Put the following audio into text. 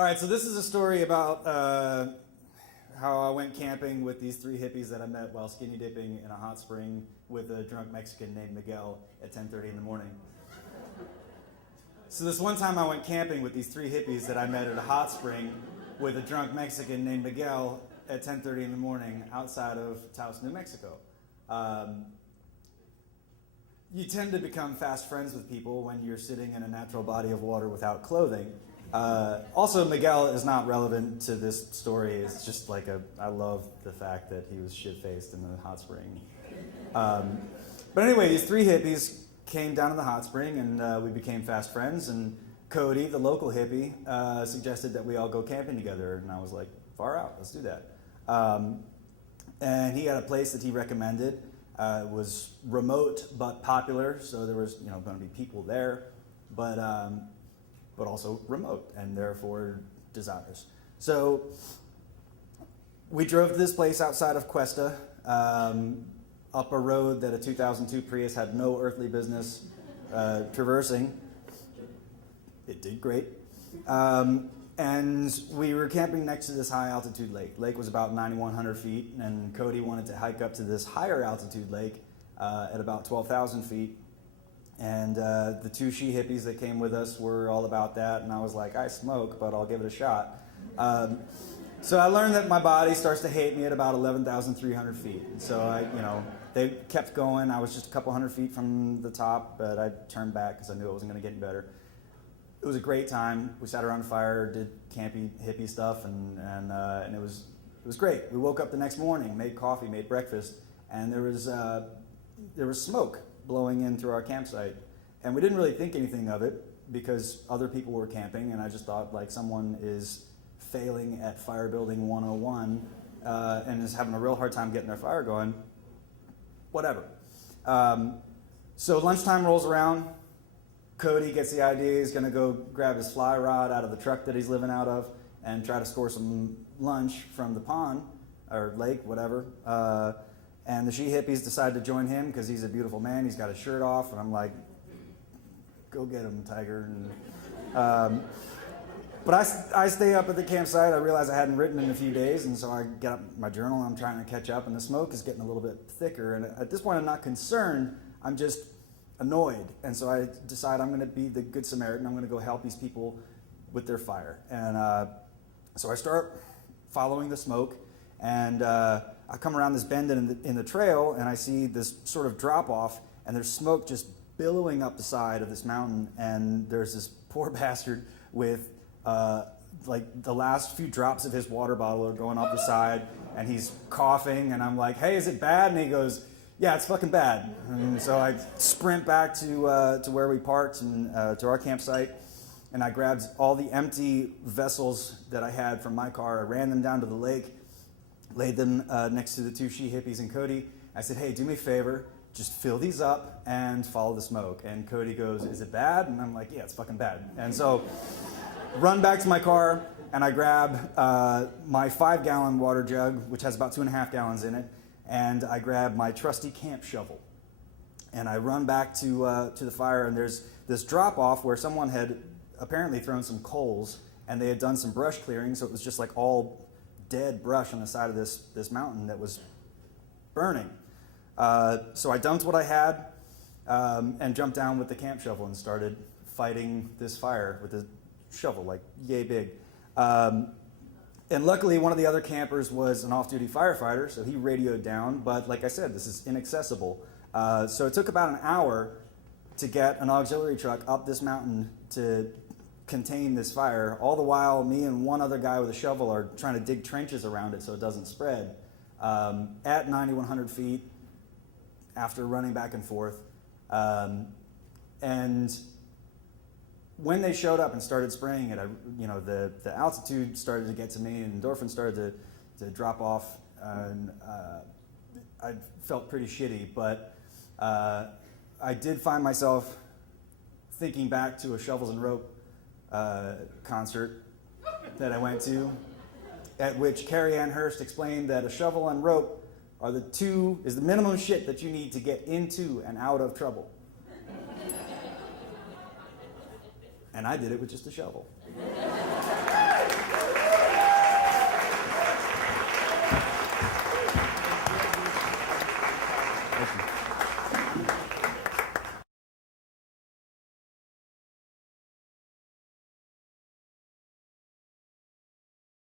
All right, so this is a story about how I went camping with these three hippies that I met while skinny dipping in a hot spring with a drunk Mexican named Miguel at 10:30 in the morning. So this one time I went camping with these three hippies that I met at a hot spring with a drunk Mexican named Miguel at 10:30 in the morning outside of Taos, New Mexico. You tend to become fast friends with people when you're sitting in a natural body of water without clothing. Also, Miguel is not relevant to this story. It's just like I love the fact that he was shit-faced in the hot spring. But anyway, these three hippies came down to the hot spring, and we became fast friends. And Cody, the local hippie, suggested that we all go camping together. And I was like, far out, let's do that. And he had a place that he recommended. It was remote but popular, so there was going to be people there, but also remote and therefore desirous. So we drove to this place outside of Cuesta, up a road that a 2002 Prius had no earthly business traversing. It did great. And we were camping next to this high altitude lake. Lake was about 9,100 feet, and Cody wanted to hike up to this higher altitude lake at about 12,000 feet. And the two she hippies that came with us were all about that, and I was like, I smoke, but I'll give it a shot. So I learned that my body starts to hate me at about 11,300 feet. So they kept going. I was just a couple hundred feet from the top, but I turned back because I knew it wasn't going to get any better. It was a great time. We sat around a fire, did campy hippie stuff, and it was great. We woke up the next morning, made coffee, made breakfast, and there was smoke blowing in through our campsite. And we didn't really think anything of it because other people were camping, and I just thought like someone is failing at fire building 101 and is having a real hard time getting their fire going. Whatever. So lunchtime rolls around. Cody gets the idea he's going to go grab his fly rod out of the truck that he's living out of and try to score some lunch from the pond or lake, whatever. And the she hippies decide to join him because he's a beautiful man. He's got his shirt off, and I'm like, go get him, Tiger. And, but I stay up at the campsite. I realize I hadn't written in a few days, and so I get up my journal. I'm trying to catch up, and the smoke is getting a little bit thicker. And at this point, I'm not concerned. I'm just annoyed. And so I decide I'm going to be the good Samaritan. I'm going to go help these people with their fire. And so I start following the smoke, and I come around this bend in the trail, and I see this sort of drop off, and there's smoke just billowing up the side of this mountain, and there's this poor bastard with like the last few drops of his water bottle are going off the side, and he's coughing, and I'm like, hey, is it bad? And he goes, yeah, it's fucking bad. And so I sprint back to where we parked and to our campsite, and I grabbed all the empty vessels that I had from my car. I ran them down to the lake, laid them next to the two she hippies and Cody. I said, hey, do me a favor, just fill these up and follow the smoke. And Cody goes, is it bad? And I'm like, yeah, it's fucking bad. And so run back to my car, and I grab my 5-gallon water jug, which has about 2.5 gallons in it, and I grab my trusty camp shovel. And I run back to the fire, and there's this drop-off where someone had apparently thrown some coals, and they had done some brush clearing, so it was just like all dead brush on the side of this mountain that was burning. So I dumped what I had and jumped down with the camp shovel and started fighting this fire with the shovel, like yay big. And luckily, one of the other campers was an off-duty firefighter, so he radioed down. But like I said, this is inaccessible. So it took about an hour to get an auxiliary truck up this mountain to contain this fire. All the while, me and one other guy with a shovel are trying to dig trenches around it so it doesn't spread. At 9,100 feet, after running back and forth. And when they showed up and started spraying it, the altitude started to get to me, and endorphins started to drop off, and I felt pretty shitty. But I did find myself thinking back to a Shovels and Rope concert that I went to, at which Carrie Ann Hurst explained that a shovel and rope is the minimum shit that you need to get into and out of trouble. And I did it with just a shovel.